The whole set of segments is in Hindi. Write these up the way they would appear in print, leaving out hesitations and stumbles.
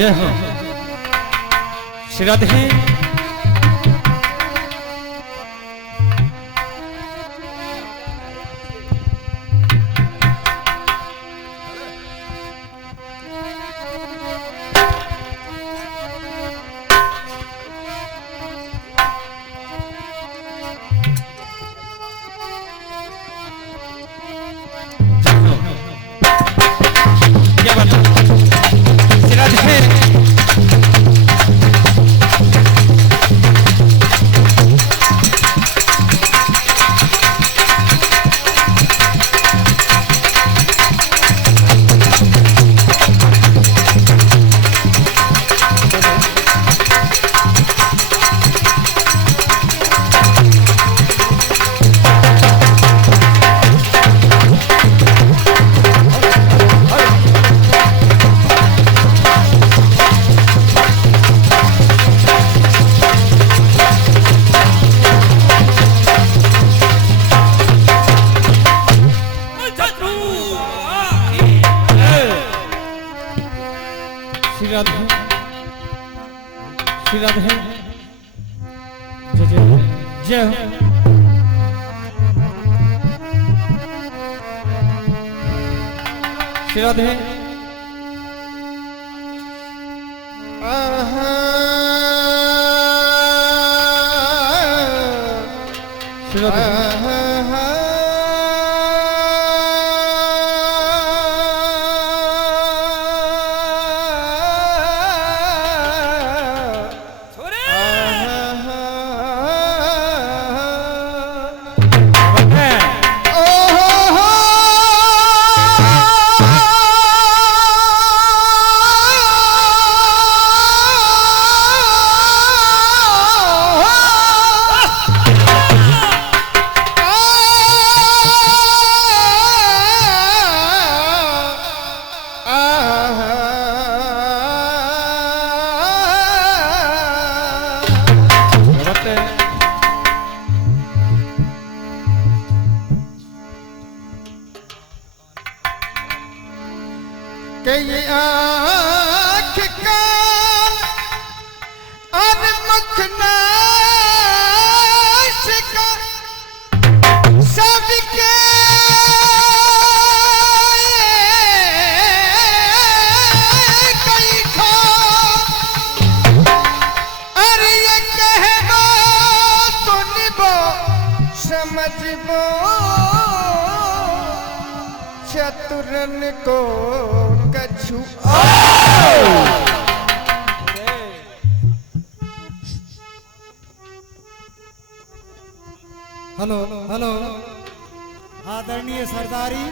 जय हो श्री राधे। श्री राधे श्री राधे जय जय जय हो श्री राधे। श्री राधे कई आँख कान और मखना सबके कई खो अरे ये कहबो सुनबो समझबो चतुरन को कछु हेलो हेलो आदरणीय सरदारी,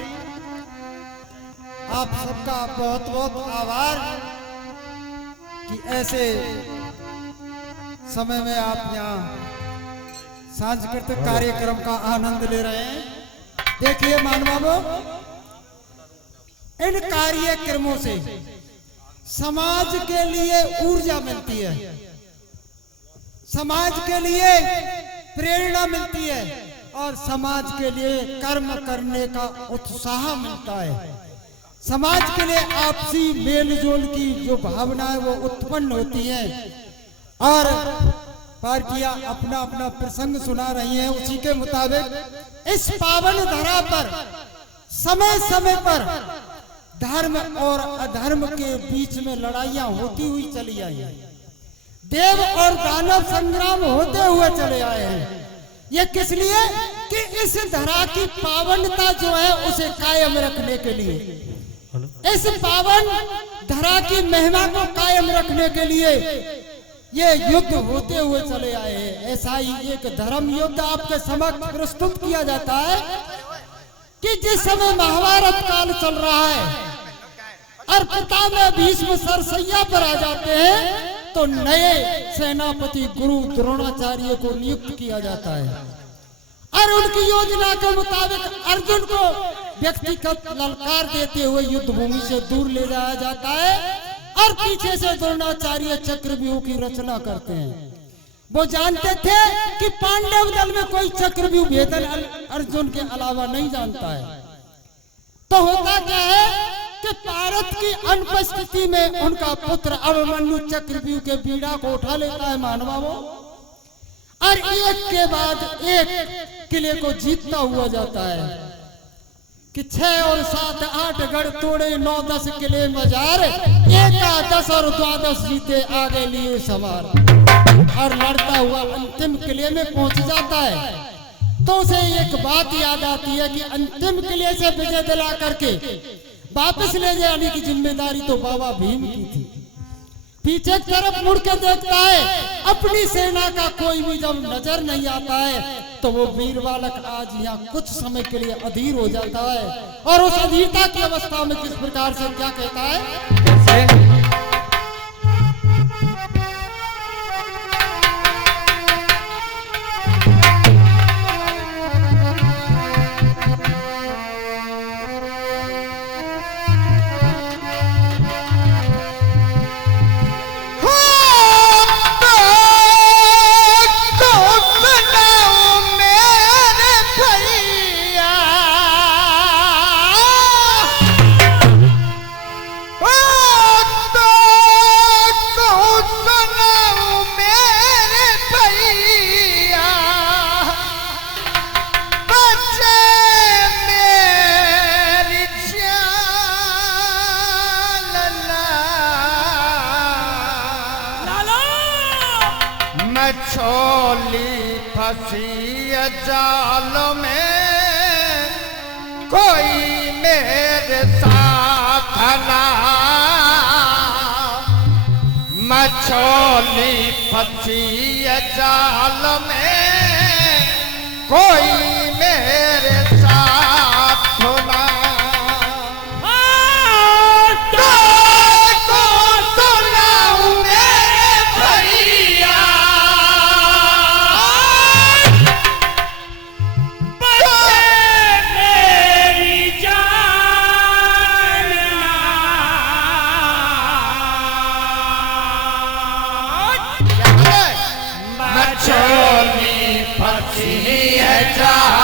आप सबका बहुत बहुत आभार कि ऐसे समय में आप यहाँ सांस्कृतिक कार्यक्रम का आनंद ले रहे हैं। देखिए मानवाबो, इन कार्यक्रमों से समाज के लिए ऊर्जा मिलती है, समाज के लिए प्रेरणा मिलती है और समाज के लिए कर्म करने का उत्साह मिलता है। समाज के लिए आपसी मेलजोल की जो भावना है वो उत्पन्न होती है। और पार्टियां अपना अपना प्रसंग सुना रही हैं, उसी के मुताबिक इस पावन धरा पर समय समय पर धर्म और अधर्म के बीच में लड़ाइयां होती हुई चली आई है, देव और दानव संग्राम होते हुए चले आए हैं। ये किस लिए कि इस धरा की पावनता जो है उसे कायम रखने के लिए, इस पावन धरा की महिमा को कायम रखने के लिए ये युद्ध होते हुए चले आए हैं। ऐसा ही एक धर्म युद्ध आपके समक्ष प्रस्तुत किया जाता है कि जिस समय महाभारत काल चल रहा है और पितामह भीष्म सरसैया पर आ जाते हैं तो नए सेनापति गुरु द्रोणाचार्य को नियुक्त किया जाता है और उनकी योजना के मुताबिक अर्जुन को व्यक्तिगत ललकार देते हुए युद्ध भूमि से दूर ले जाया जाता है और पीछे से द्रोणाचार्य चक्रव्यूह की रचना करते हैं। वो जानते थे कि पांडव दल में कोई चक्रव्यूह भेदन अर्जुन के अलावा नहीं जानता है। तो होता क्या है कि कि तारत की अनुपस्थिति में उनका पुत्र अभिमन्यु चक्रव्यूह के बीड़ा को उठा लेता है मानवाओं, और एक के बाद एक किले को जीतता हुआ जाता है कि 6 और 7 8 गढ़ तोड़े 9 10 किले मजार, एका 10 और 12 जीते आगे लिए सवार, और लड़ता हुआ अंतिम किले में पहुंच जाता है। तो उसे एक बात याद आती है कि अंतिम किले से विजय दिला करके वापस ले जाने की जिम्मेदारी तो बाबा भीम की थी। पीछे की तरफ मुड़ के देखता है, अपनी सेना का कोई भी जब नजर नहीं आता है तो वो वीर बालक आज यहाँ कुछ समय के लिए अधीर हो जाता है, और उस अधीरता की अवस्था में किस प्रकार से क्या कहता है, छोली फंसी जाल में कोई मेरे साथ ना, मछोली फंसी जाल में कोई मेरे साथ ना, छोली फंसी है जा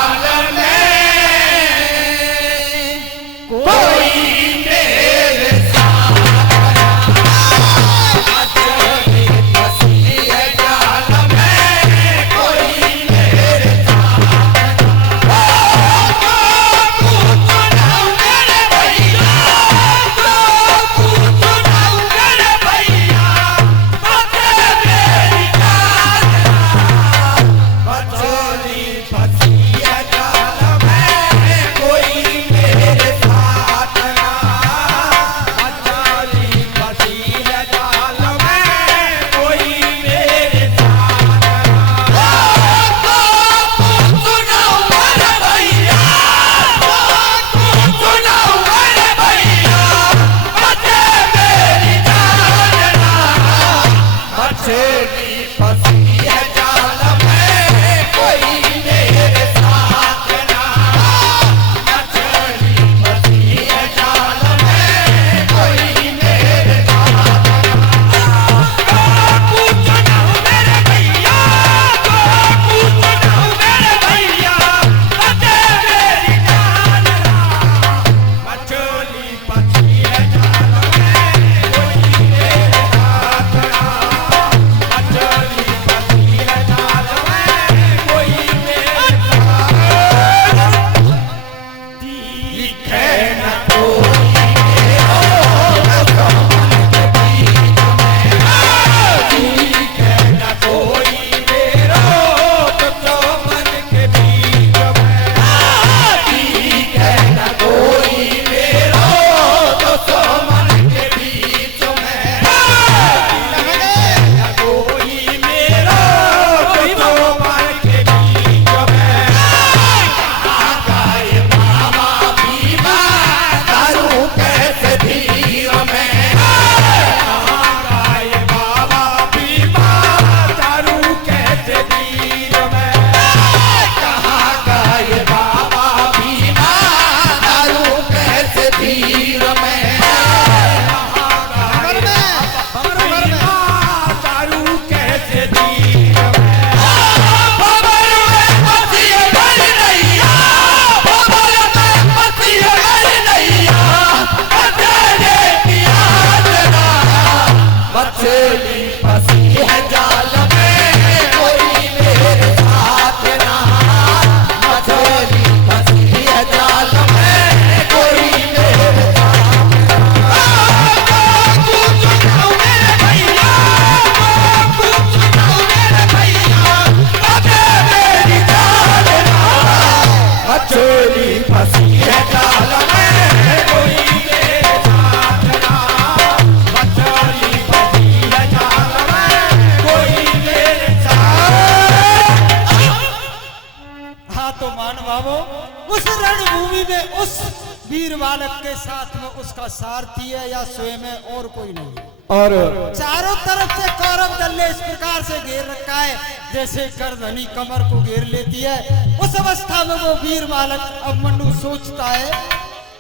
बालक के साथ में उसका सारथी है या स्वयं है और कोई नहीं है। और चारों तरफ से कौरव दल ने इस प्रकार से घेर रखा है जैसे गर्दनी कमर को घेर लेती है। उस अवस्था में वो वीर बालक अभिमन्यु सोचता है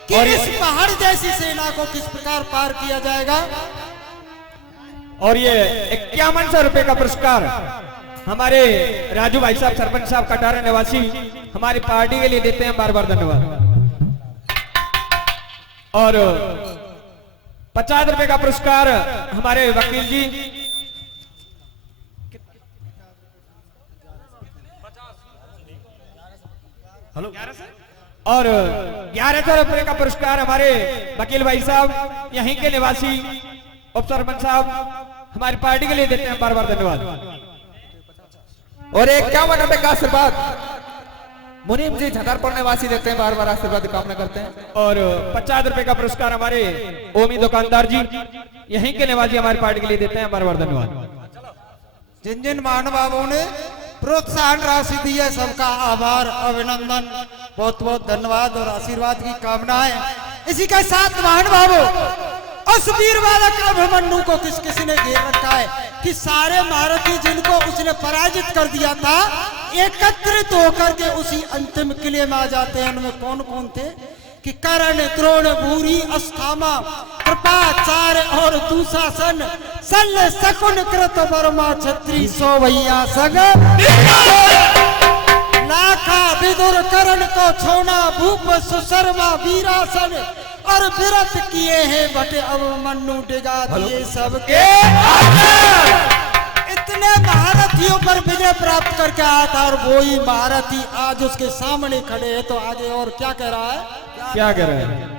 कि इस पहाड़ जैसी सेना को किस प्रकार पार किया जाएगा। और ये 5100 रुपए का पुरस्कार हमारे राजू भाई साहब सरपंच साहब कटारा निवासी हमारी पार्टी के लिए देते हैं, बार बार धन्यवाद। और 50 रुपए का पुरस्कार हमारे वकील जी हेलो और 1100 रुपए का पुरस्कार हमारे वकील भाई साहब यहीं के निवासी उप सरपंच साहब हमारी पार्टी के लिए देते हैं, बार बार धन्यवाद। और 51 रुपए का आशीर्वाद मुनीम जी छतरपुर निवासी देते हैं, बार बार आशीर्वाद की कामना करते हैं। और 50 रुपए का पुरस्कार हमारे ओमी दुकानदार जी यहीं के निवासी हमारी पार्टी के लिए देते हैं, बार बार धन्यवाद। जिन जिन महानुभावों ने प्रोत्साहन राशि दी है सबका आभार अभिनंदन बहुत बहुत धन्यवाद और आशीर्वाद की कामनाएं। इसी के साथ महानुभावों उस वीर बालक अभिमन्यु को किस किसी ने घेर रखा है कि सारे महारथी जिनको उसने पराजित कर दिया था एकत्रित होकर के उसी अंतिम किले में आ जाते हैं। उनमें कौन कौन थे कि कर्ण द्रोण भूरी अस्थामा कृपाचार्य और दुशासन शल्य शकुन कृत वर्मा छत्री सोवैया सग लाखा विदुर कर्ण को छोड़ा भूप सुशर्मा वीरासन और विरत किए हैं बटे अभिमन्यु डिगा दिए सबके। इतने महारथियों पर विजय प्राप्त करके आया था और वो ही महारथी आज उसके सामने खड़े हैं। तो आगे और क्या कह रहा है, क्या कह रहे हैं?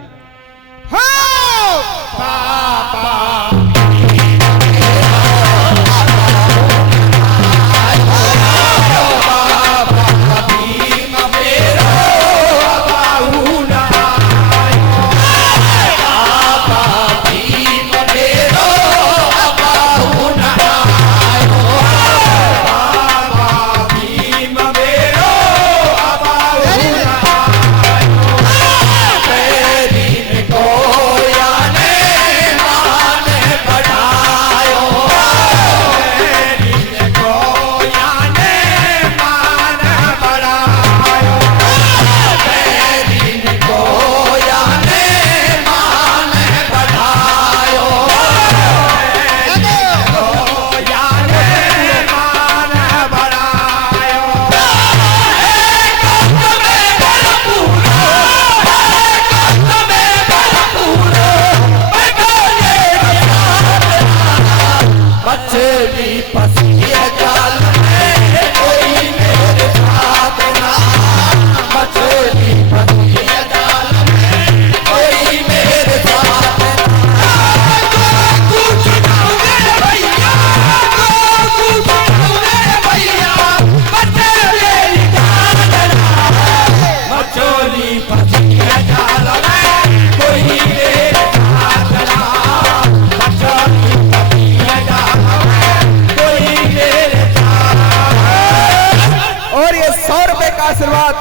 आशीर्वाद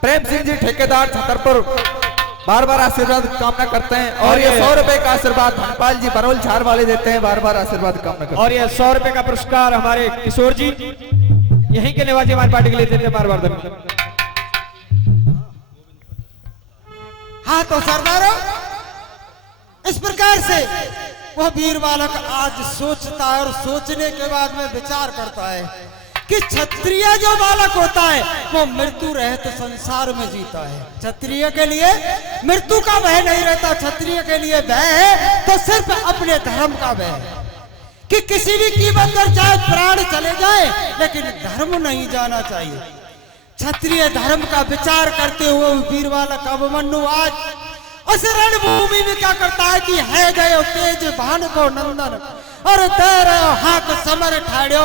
प्रेम सिंह जी ठेकेदार छतरपुर बार बार आशीर्वाद कामना करते हैं। और ये 100 रुपए का आशीर्वाद धनपाल जी बरोल झार वाले देते हैं, बार बार आशीर्वाद कामना करते हैं। और ये 100 रुपए का पुरस्कार हमारे किशोर जी यहीं के निवासी हमारी पार्टी के लिए देते हैं, बार बार धन्यवाद। हाँ तो सरदारों इस प्रकार से वह वीर बालक आज सोचता है और सोचने के बाद में विचार करता है कि क्षत्रिय जो बालक होता है वो मृत्यु रहित संसार में जीता है। क्षत्रिय के लिए मृत्यु का भय नहीं रहता, क्षत्रिय के लिए भय है तो सिर्फ अपने धर्म का भय है कि किसी भी कीमत पर चाहे प्राण चले जाए लेकिन धर्म नहीं जाना चाहिए। क्षत्रिय धर्म का विचार करते हुए वीर बालक अभिमन्यु आज उस रणभूमि में क्या करता है कि है गयो तेज भान को नंदन और तेरे हाथ समर ठाड़ो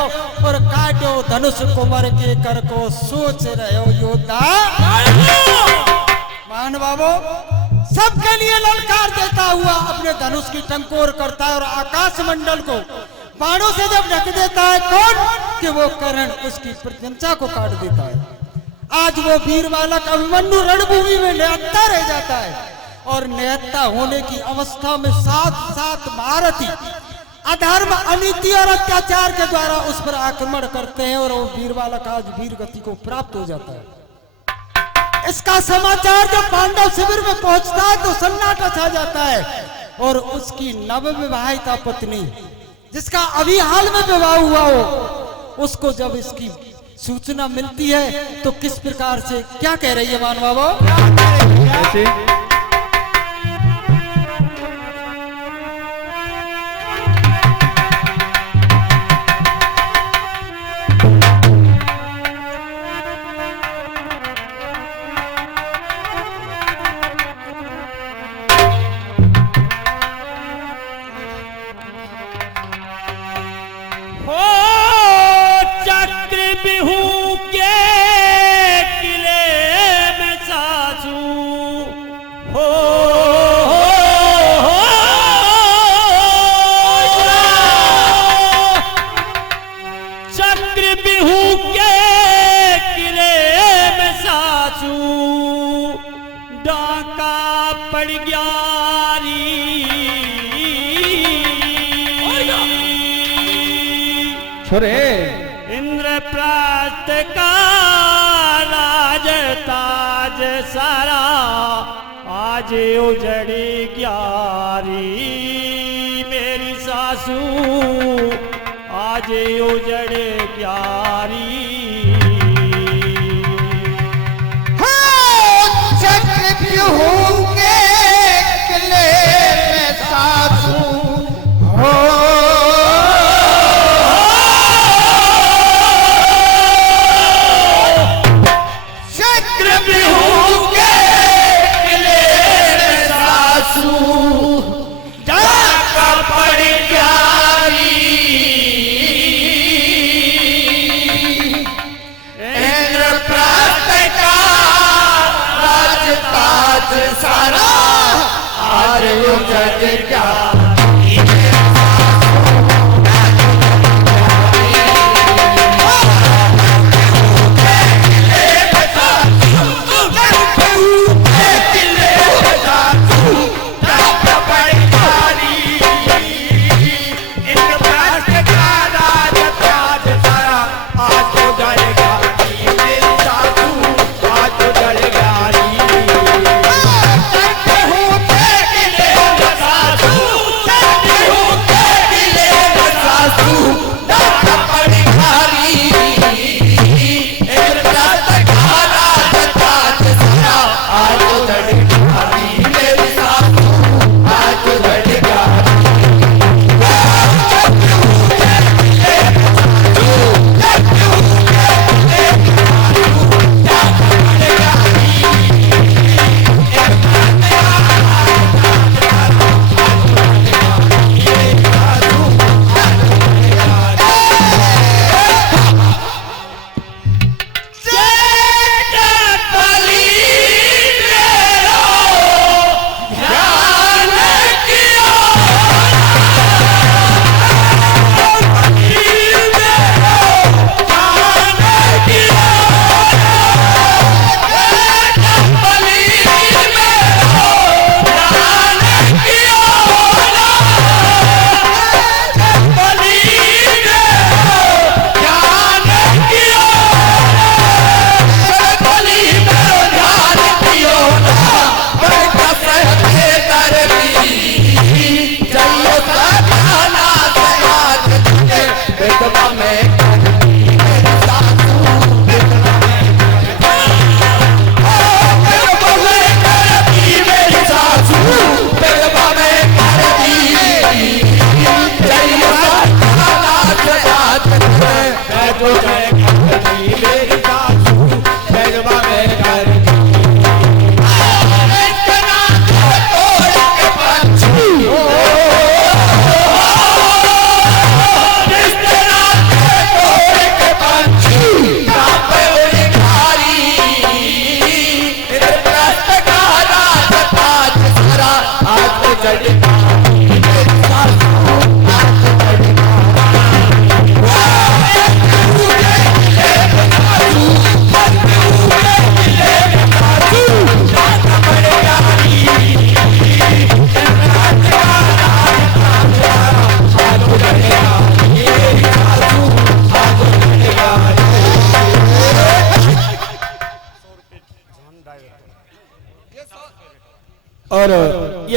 और काटो धनुष कुमर के कर को सोच रहे हो योद्धा। मान बाबू सबके लिए ललकार देता हुआ अपने धनुष की टंकोर करता है और आकाश मंडल को बाणों से जब ढक देता है कौन कि वो कर्ण उसकी प्रशंसा को काट देता है। आज वो वीर बालक अभिमन्यु रणभूमि में निहत्था रह जाता है और निहत्ता होने की अवस्था में साथ साथ महारथी अधर्म, अनीति और अत्याचार के द्वारा उस पर आक्रमण करते हैं और वो वीर बालक आज वीर गति को प्राप्त हो जाता है। इसका समाचार जब पांडव शिविर में पहुंचता है तो सन्नाटा छा जाता है और उसकी नवविवाहिता पत्नी, जिसका अभी हाल में विवाह हुआ हो, उसको जब इसकी सूचना मिलती है तो किस प्रकार से क्या कह रही है मान बाबा? इंद्रप्रस्थ का राज ताज सारा आज उजड़ ग्यारी, मेरी सासू आज उजड़ ग्यारी। चक्रव्यूह के किले में सासू हो, सारा आज उजड़ गया।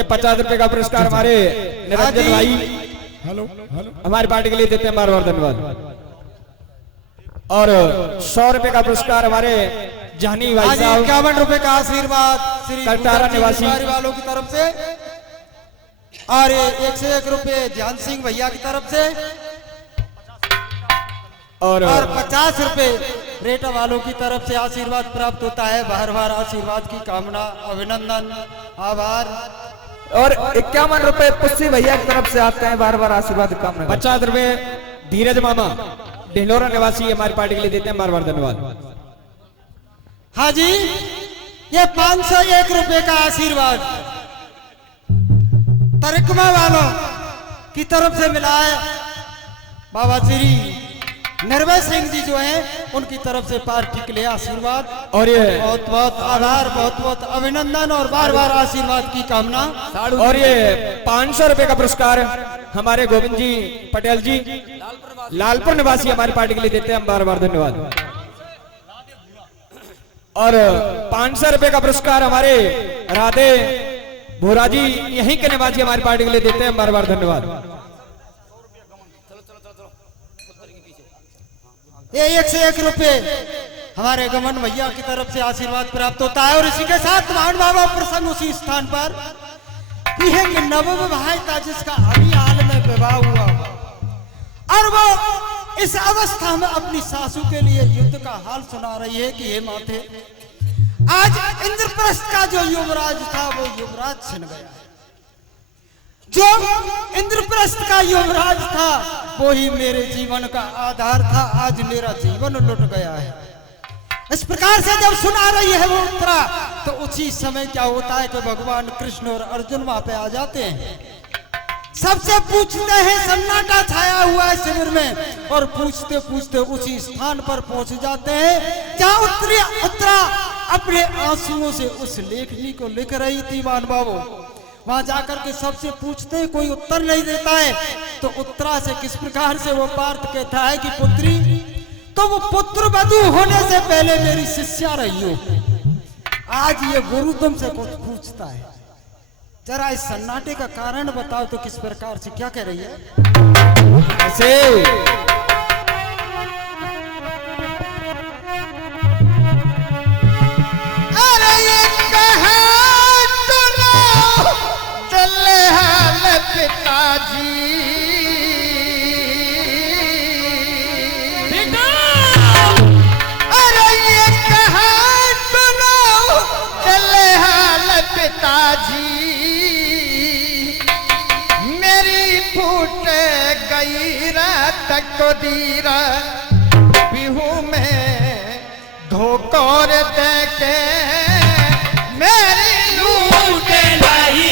ये 50 रुपए का पुरस्कार हमारे निरंजन भाई हमारी पार्टी के लिए देते हैं, बार बार धन्यवाद। और 100 रुपए का पुरस्कार हमारे जानी भाई साहब, 51 रुपए का आशीर्वाद श्री कलतारा निवासी वालों की तरफ से, और 101 रुपए ध्यान सिंह भैया की तरफ से, और 50 रुपए रेटा वालों की तरफ से आशीर्वाद प्राप्त होता है। बार बार आशीर्वाद की कामना, अभिनंदन, आभार। और 51 रुपए पुस्सी भैया की तरफ से आते हैं, बार बार आशीर्वाद की कामना। 50 रुपए धीरज मामा ढिंडोरा निवासी हमारी पार्टी के लिए देते हैं, बार बार धन्यवाद। हाँ जी, ये 501 रुपए का आशीर्वाद तरिकमा वालों की तरफ से मिला है। बाबा श्री निर्भय सिंह जी जो हैं उनकी तरफ से पार्टी के लिए आशीर्वाद, और ये बहुत बहुत आभार, बहुत बहुत अभिनंदन और बार बार आशीर्वाद की कामना। और ये 500 रुपए का पुरस्कार हमारे गोविंद जी पटेल जी लालपुर निवासी हमारी पार्टी के लिए देते हैं, बार बार धन्यवाद। और 500 रुपए का पुरस्कार हमारे राधे भोरा जी यहीं के निवासी हमारी पार्टी के लिए देते हैं, बार बार धन्यवाद। ये 101 रुपए हमारे गमन भैया की तरफ से आशीर्वाद प्राप्त होता है। और इसी के साथ महान बाबा प्रसन्न उसी स्थान पर यह नवविवाहिता जिसका अभी हाल में विवाह हुआ और वो इस अवस्था में अपनी सासू के लिए युद्ध का हाल सुना रही है कि हे माते, आज इंद्रप्रस्थ का जो युवराज था वो युवराज छिन गया है। जो इंद्रप्रस्थ का युवराज था वो ही मेरे जीवन का आधार था, आज मेरा जीवन लुट गया है। इस प्रकार से जब सुना रही है वो उत्तरा, तो उसी समय क्या होता है कि भगवान कृष्ण और अर्जुन वहां पे आ जाते हैं। सबसे पूछते हैं, सन्नाटा छाया हुआ है शिविर में, और पूछते पूछते उसी स्थान पर पहुंच जाते हैं जहां उत्तरा अपने आंसुओं से उस लेखनी को लिख रही थी। मान बाबू वहां जाकर के सबसे पूछते हैं, कोई उत्तर नहीं देता है। तो उत्तरा से किस प्रकार से वो पार्थ कहता है कि पुत्री, तो वो पुत्र वधू होने से पहले मेरी शिष्या रही हो। आज ये गुरु तुमसे कुछ पूछता है, जरा इस सन्नाटे का कारण बताओ। तो किस प्रकार से क्या कह रही है? ऐसे पिताजी, अरे ये कहा सुनो चले हाल पिताजी, मेरी फूट गई रात को दीरा बिहू में धोकर देके मेरी लूट लाई।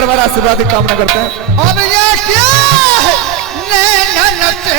बार बार आशीर्वाद की कामना करते हैं। और ये क्या है नैनन से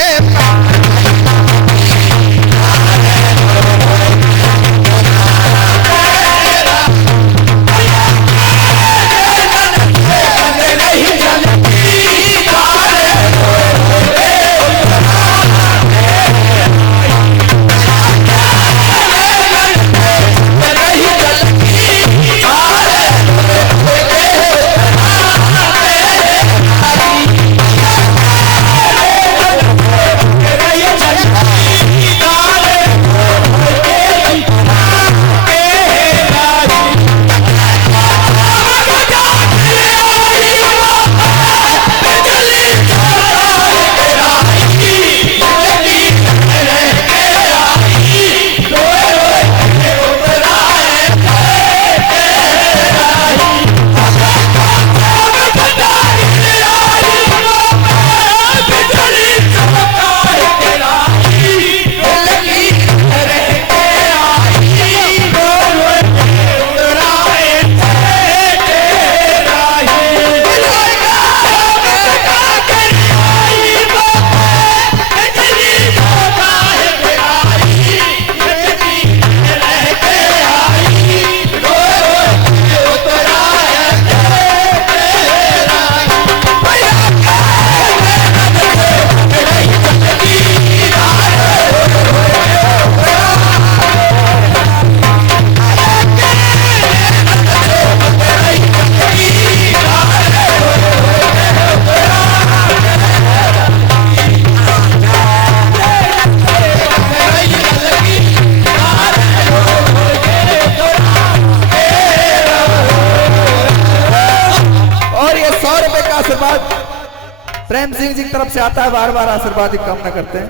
प्रेम सिंह जी की तरफ से आता है, बार बार आशीर्वाद की कामना करते हैं।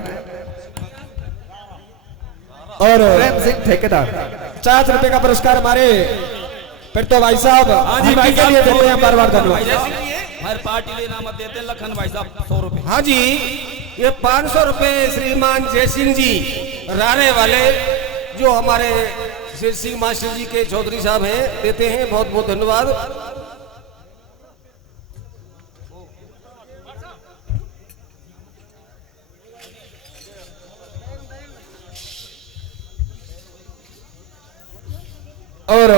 और प्रेम सिंह ठेकेदार 50 रुपए का पुरस्कार हमारे फिर तो भाई साहब जी, भाई के लिए देते हैं बार बार धन्यवाद। हर पार्टी ले नाम देते हैं लखन भाई साहब 100 रुपए। हाँ जी, ये 500 रुपए श्रीमान जय सिंह जी राणे वाले जो हमारे शेर सिंह मास्टर जी के चौधरी साहब हैं देते हैं, बहुत बहुत धन्यवाद। और